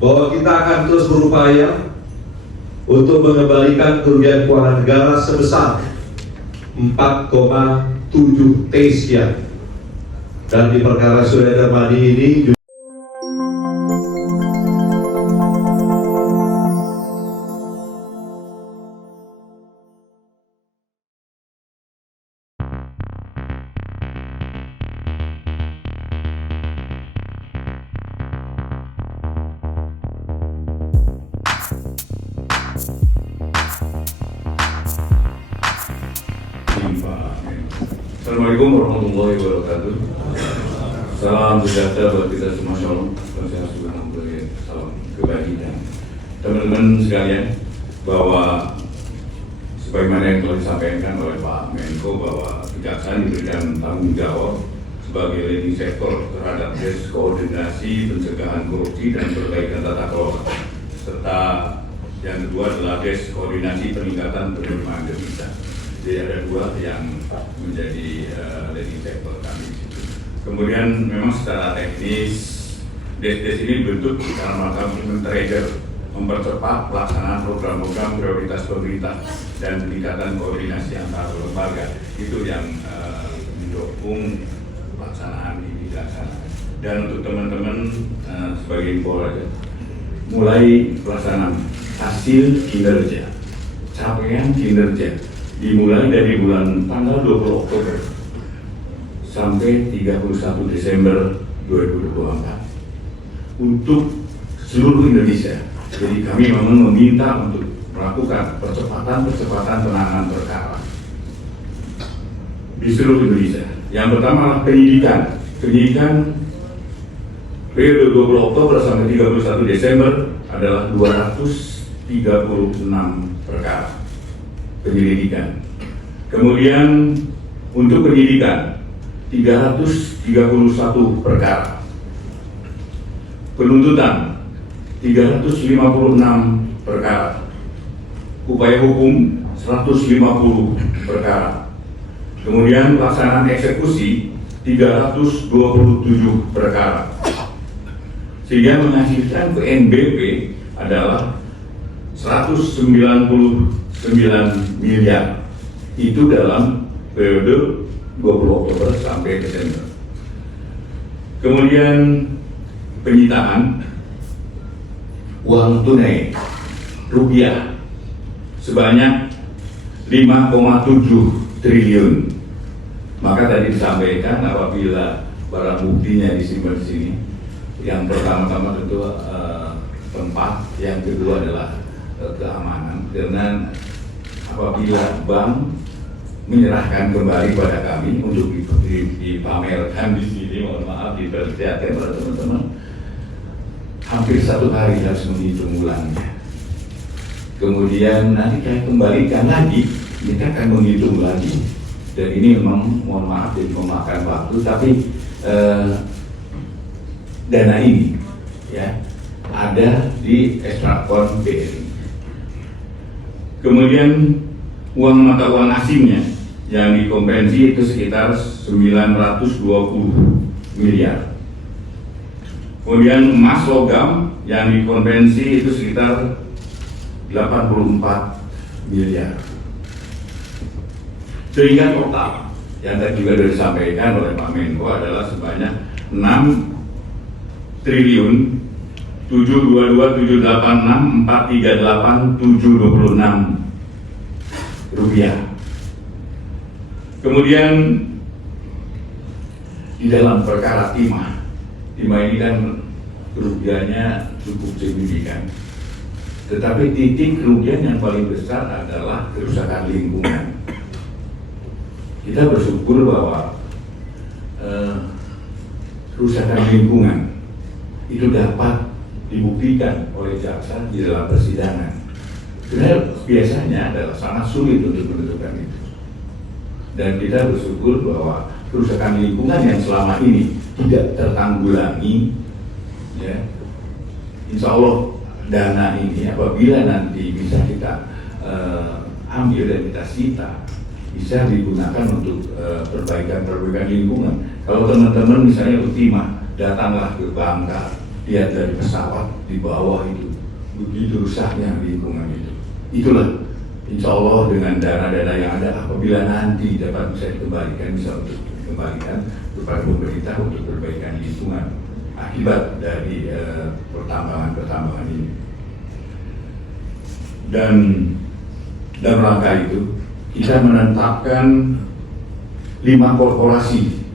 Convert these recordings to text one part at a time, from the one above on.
bahwa kita akan terus berupaya untuk mengembalikan kerugian keuangan negara sebesar 4,7 T sekian. Dan di perkara Surya Darmadi ini Assalamualaikum warahmatullahi wabarakatuh. Salam sejahtera buat kita semua, shalom. Salam kebahagiaan. Teman-teman sekalian, bahwa sebagaimana yang telah disampaikan oleh Pak Menko, bahwa Kejaksaan diberikan tanggung jawab sebagai leading sektor terhadap desk koordinasi pencegahan korupsi dan perbaikan tata kelola, serta yang kedua adalah desk koordinasi peningkatan penerimaan devisa. Jadi ada dua yang menjadi leading sektor kami. Kemudian memang secara teknis desk ini dibentuk dalam rangka men-trigger, mempercepat pelaksanaan program-program prioritas pemerintah dan peningkatan koordinasi antar lembaga. Itu yang mendukung pelaksanaan ini dilaksanakan. Dan untuk teman-teman sebagai info aja, mulai pelaksanaan hasil kinerja, capaian kinerja dimulai dari bulan tanggal 20 Oktober sampai 31 Desember 2024 untuk seluruh Indonesia. Jadi kami memang meminta untuk melakukan percepatan penanganan perkara di seluruh Indonesia. Yang pertama adalah penyidikan periode 20 Oktober sampai 31 Desember adalah 236 perkara penyelidikan. Kemudian untuk penyidikan 331 perkara, penuntutan 356 perkara, upaya hukum 150 perkara, kemudian pelaksanaan eksekusi 327 perkara, sehingga menghasilkan PNBP adalah 199 miliar. Itu dalam periode 20 Oktober sampai Desember. Kemudian penyitaan uang tunai rupiah sebanyak 5,7 triliun. Maka tadi disampaikan apabila barang buktinya disimpan di sini, yang pertama-tama tentu tempat, yang kedua adalah keamanan, karena apabila bank menyerahkan kembali pada kami untuk dipamerkan di sini, mohon maaf, diperlihatkan pada teman-teman, hampir 1 hari harus menghitung ulangnya. Kemudian nanti kita kembalikan lagi, kita akan menghitung lagi, dan ini memang mohon maaf jadi memakan waktu, tapi dana ini ya ada di ekstrakon BRI. Kemudian uang mata uang asingnya yang dikonvensi itu sekitar 920 miliar. Kemudian emas logam yang dikonvensi itu sekitar 84 miliar. Sehingga total yang tadi juga sudah disampaikan oleh Pak Menko adalah sebanyak 6 triliun 722.786.438.726 rupiah. Kemudian di dalam perkara timah ini kan kerugiannya cukup signifikan. Tetapi titik kerugian yang paling besar adalah kerusakan lingkungan. Kita bersyukur bahwa kerusakan lingkungan itu dapat dibuktikan oleh jaksa di dalam persidangan. Karena biasanya adalah sangat sulit untuk menentukan itu. Dan kita bersyukur bahwa kerusakan lingkungan yang selama ini tidak tertanggulangi, ya, insya Allah dana ini apabila nanti bisa kita ambil dan kita sita, bisa digunakan untuk perbaikan lingkungan. Kalau teman-teman misalnya ultima datanglah ke Bangka, lihat dari pesawat di bawah itu, begitu rusaknya lingkungan itu. Itulah insya Allah dengan dana-dana yang ada, apabila nanti dapat bisa dikembalikan, bisa untuk dikembalikan kepada pemerintah untuk perbaikan lingkungan akibat dari pertambangan ini. Dan dalam rangka itu kita menetapkan 5 korporasi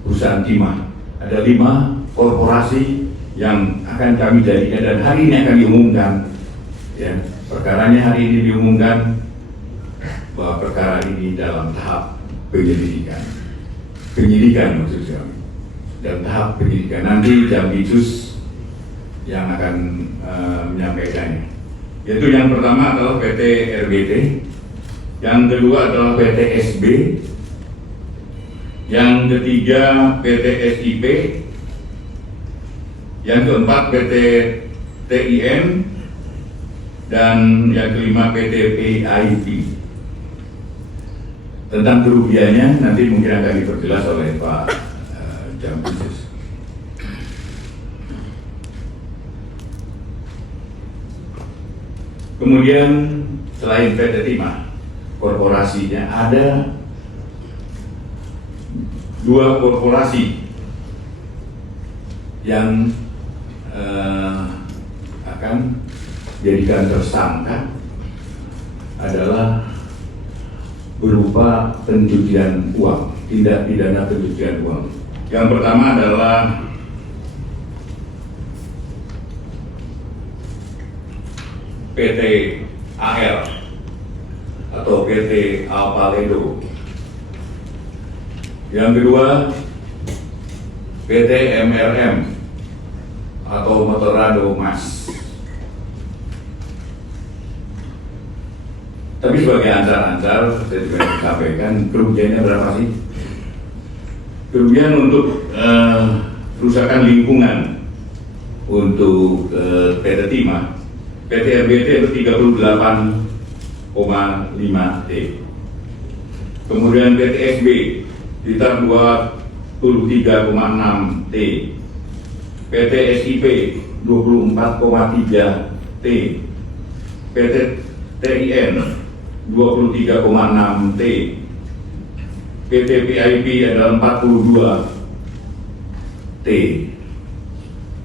perusahaan timah. Ada 5 korporasi yang akan kami jadikan, dan hari ini akan diumumkan. Ya, perkaranya hari ini diumumkan bahwa perkara ini dalam tahap penyidikan maksudnya, dalam tahap penyidikan. Nanti Jampitsus yang akan menyampaikannya. Yaitu yang pertama adalah PT RBT, yang kedua adalah PT SB, yang ketiga PT SIP, yang keempat PT TIN, dan yang kelima PT PIP. Tentang kerugiannya nanti mungkin akan diperjelas oleh Pak Jampitsus. Kemudian selain PT Timah, korporasinya ada 2 korporasi yang akan dijadikan tersangka, adalah berupa pencucian uang, tindak pidana pencucian uang. Yang pertama adalah PT AL atau PT Alpaledo. Yang kedua PT MRM atau Motorado Mas. Tapi sebagai ancar-ancar, saya juga sampaikan kerugiannya berapa sih? Kerugian untuk kerusakan lingkungan untuk PT Timah, PT RBT itu 38,5 T. Kemudian PT SB sekitar 23,6 T. PT SIP 24,3 T. PT TIN 23,6 T. PT PIP adalah 42 T.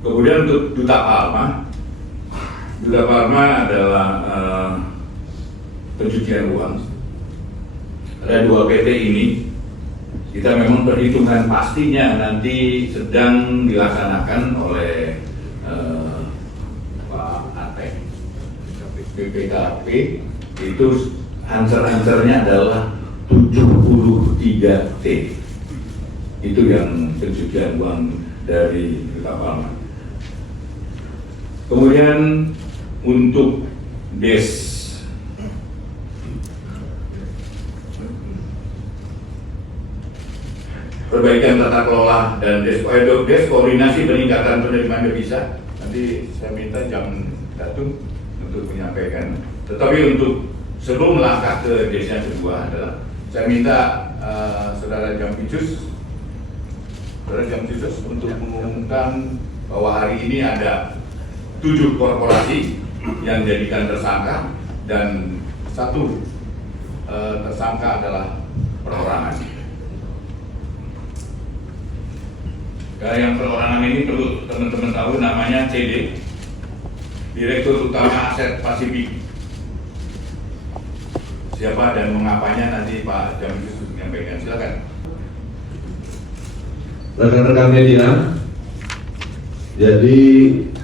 Kemudian untuk Duta Palma adalah pencucian uang. Ada 2 PT ini. Kita memang perhitungan pastinya nanti sedang dilaksanakan oleh Pak Ateng. BPKP itu answer-answernya adalah 73 T. Itu yang pencucian uang dari Duta Palma. Kemudian untuk DES, perbaikan tata kelola dan DES koordinasi peningkatan penerimaan devisa. Nanti saya minta jam Datuk untuk menyampaikan. Tetapi untuk sebelum melangkah ke DES yang kedua adalah saya minta Saudara Jampitsus untuk mengumumkan bahwa hari ini ada 7 korporasi yang dijadikan tersangka dan 1 tersangka adalah perorangan. Yang perorangan ini perlu teman-teman tahu, namanya CD, Direktur Utama Aset Pasifik. Siapa dan mengapanya nanti Pak Jampitsus menyampaikan. Silakan. Rekan-rekan media, jadi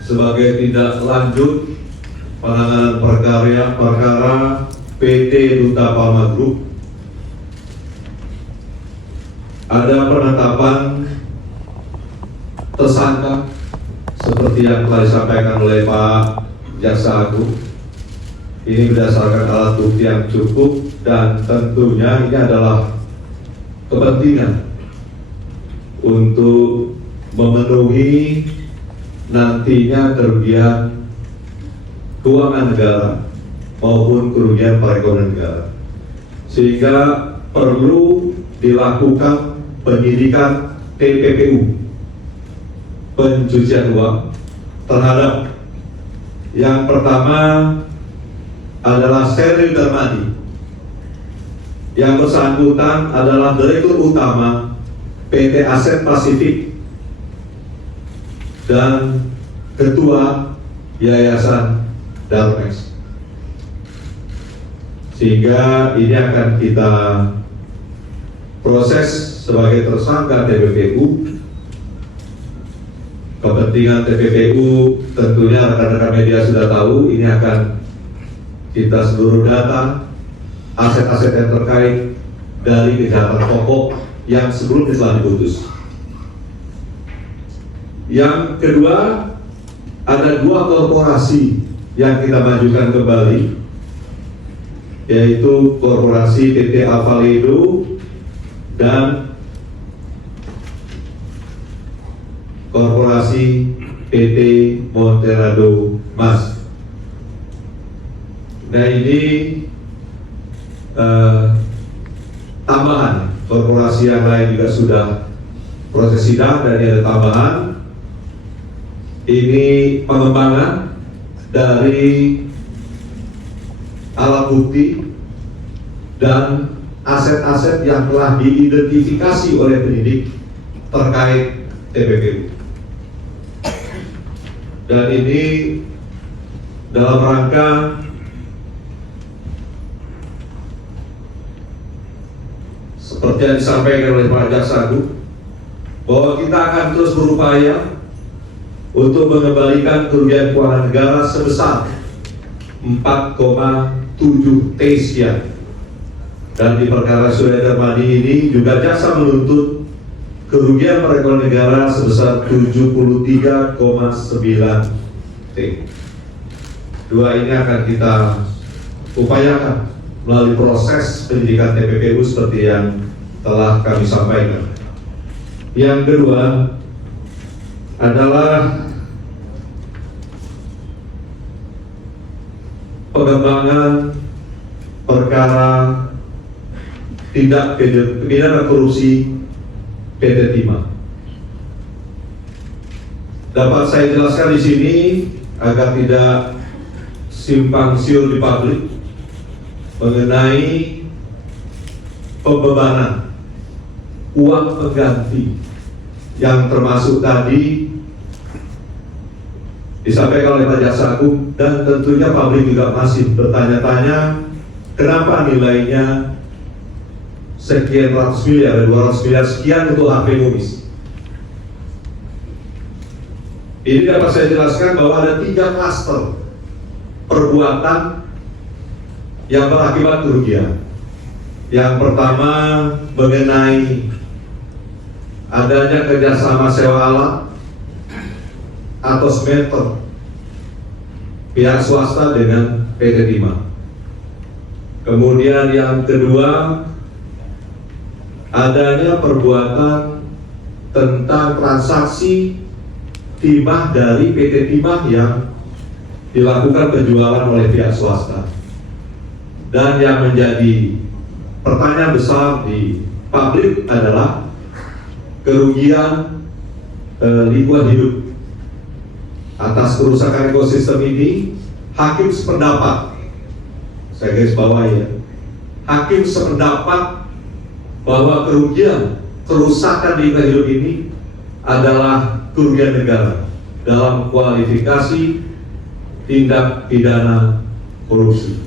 sebagai tindak lanjut penanganan perkara PT Duta Palma Group, ada penetapan tersangka seperti yang telah disampaikan oleh Pak Jaksa Agung. Ini berdasarkan alat bukti yang cukup dan tentunya ini adalah kepentingan untuk memenuhi nantinya kerugian keuangan negara maupun kerugian perekonomian negara, sehingga perlu dilakukan penyidikan TPPU pencucian uang terhadap yang pertama adalah Sheryl Darmadi. Yang bersangkutan adalah Direktur Utama PT Aset Pasifik dan Ketua Yayasan Darmex. Sehingga ini akan kita proses sebagai tersangka TPPU. Kepentingan TPPU tentunya rekan-rekan media sudah tahu, ini akan kita seluruh data aset-aset yang terkait dari kejahatan pokok yang sebelumnya telah diputus. Yang kedua, ada 2 korporasi yang kita majukan kembali, yaitu korporasi PT Avalindo dan korporasi PT Monterado Mas. Nah, ini tambahan. Korporasi yang lain juga sudah proses sidang dan ada tambahan. Ini pengembangan dari alat bukti dan aset-aset yang telah diidentifikasi oleh penyidik terkait TPPU. Dan ini dalam rangka seperti yang disampaikan oleh Pak Jaksa Agung, bahwa kita akan terus berupaya untuk mengembalikan kerugian keuangan negara sebesar 4,7 T sekian. Dan di perkara Sheryl Darmadi ini juga jaksa menuntut kerugian perekonomian negara sebesar 73,9 T. 2 ini akan kita upayakan melalui proses penyidikan TPPU seperti yang telah kami sampaikan. Yang kedua adalah pengembangan perkara tindak pidana korupsi PT Timah. Dapat saya jelaskan di sini agar tidak simpang siur di publik mengenai pembebanan uang pengganti yang termasuk tadi disampaikan oleh Pak Jaksa Agung, dan tentunya publik juga masih bertanya-tanya kenapa nilainya sekian ratus miliar, 200 miliar sekian untuk HP Mumis. Ini dapat saya jelaskan bahwa ada 3 klaster perbuatan yang berakibat kerugian. Yang pertama mengenai adanya kerjasama sewa alat atau smelter pihak swasta dengan PT Timah. Kemudian yang kedua adanya perbuatan tentang transaksi timah dari PT Timah yang dilakukan penjualan oleh pihak swasta. Dan yang menjadi pertanyaan besar di publik adalah kerugian lingkungan hidup atas kerusakan ekosistem ini. Hakim sependapat, saya garis bawahi ya, hakim sependapat bahwa kerugian kerusakan lingkungan hidup ini adalah kerugian negara dalam kualifikasi tindak pidana korupsi.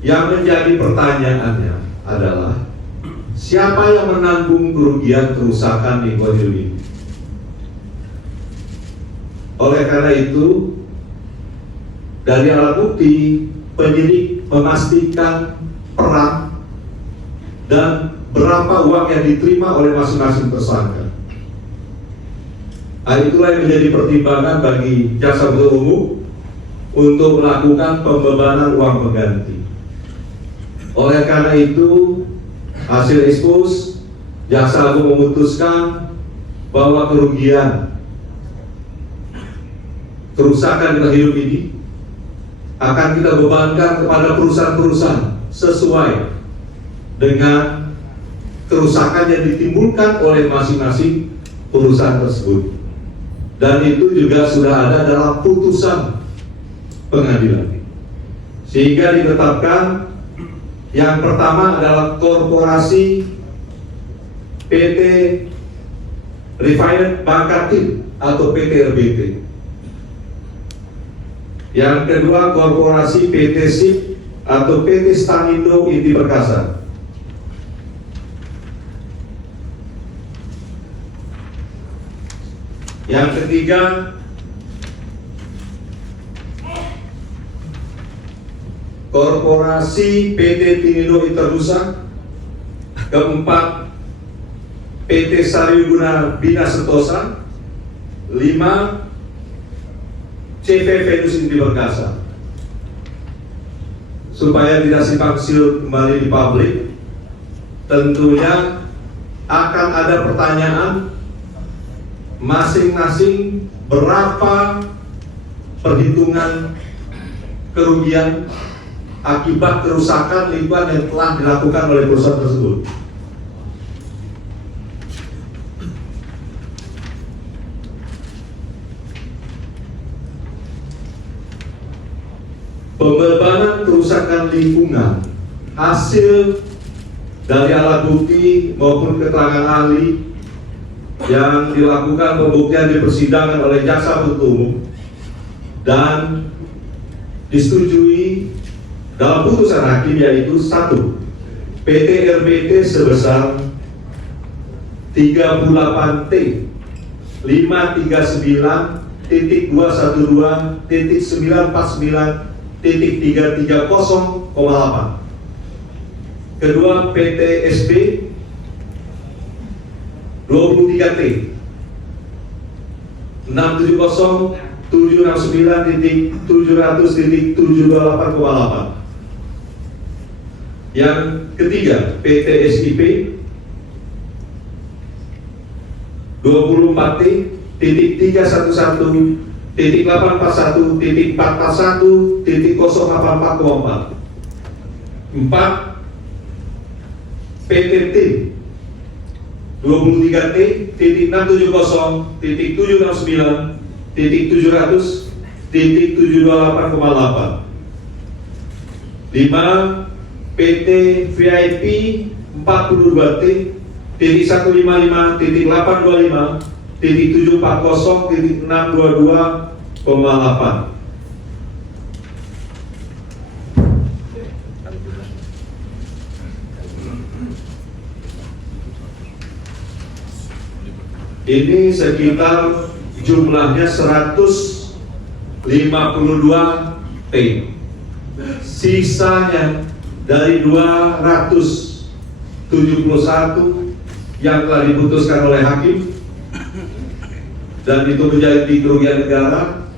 Yang menjadi pertanyaannya adalah siapa yang menanggung kerugian kerusakan lingkungan hidup ini? Oleh karena itu, dari alat bukti, penyidik memastikan peran dan berapa uang yang diterima oleh masing-masing tersangka. Hal itulah yang menjadi pertimbangan bagi jaksa penuntut umum untuk melakukan pembebanan uang pengganti. Oleh karena itu, hasil ekspos, jaksa agung memutuskan bahwa kerugian kerusakan lingkungan hidup ini akan kita bebankan kepada perusahaan-perusahaan sesuai dengan kerusakan yang ditimbulkan oleh masing-masing perusahaan tersebut. dan itu juga sudah ada dalam putusan pengadilan, sehingga ditetapkan yang pertama adalah korporasi PT Refined Bangkatin atau PT RBT. Yang kedua korporasi PT SIP atau PT Stanindo Inti Perkasa. Yang ketiga korporasi PT Tinindo Internusa. Keempat PT Sariwiguna Bina Sentosa. 5 CV Venus Inti Perkasa. Supaya tidak simpang siur kembali di publik, tentunya akan ada pertanyaan masing-masing berapa perhitungan kerugian akibat kerusakan lingkungan yang telah dilakukan oleh perusahaan tersebut. Pembebanan kerusakan lingkungan hasil dari alat bukti maupun keterangan ahli yang dilakukan pembuktian di persidangan oleh jaksa penuntut umum dan disetujui dalam putusan hakim, yaitu 1. PT RBT sebesar 38T 539.949.330,8. Kedua PT SB 23T 670.769.700.728,8. Yang ketiga PT SIP 24T.311.841.441.084,4. 4. PT TIM 23T.670.769.700.728,8. 5. PT VIP 42T.825.840.622,8. Ini sekitar jumlahnya 152 T. Sisanya dari 271 yang telah diputuskan oleh hakim dan itu menjadi kerugian negara,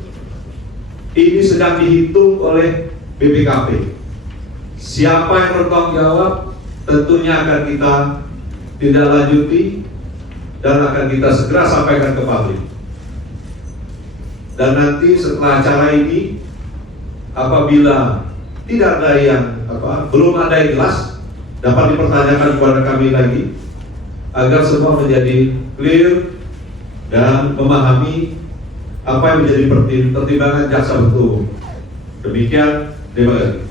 ini sedang dihitung oleh BPKP. Siapa yang bertanggung jawab tentunya akan kita tindak lanjuti dan akan kita segera sampaikan ke publik. Dan nanti setelah acara ini, apabila tidak ada yang belum ada yang jelas, dapat dipertanyakan kepada kami lagi agar semua menjadi clear dan memahami apa yang menjadi pertimbangan jaksa penuntut umum. Demikian, terima kasih.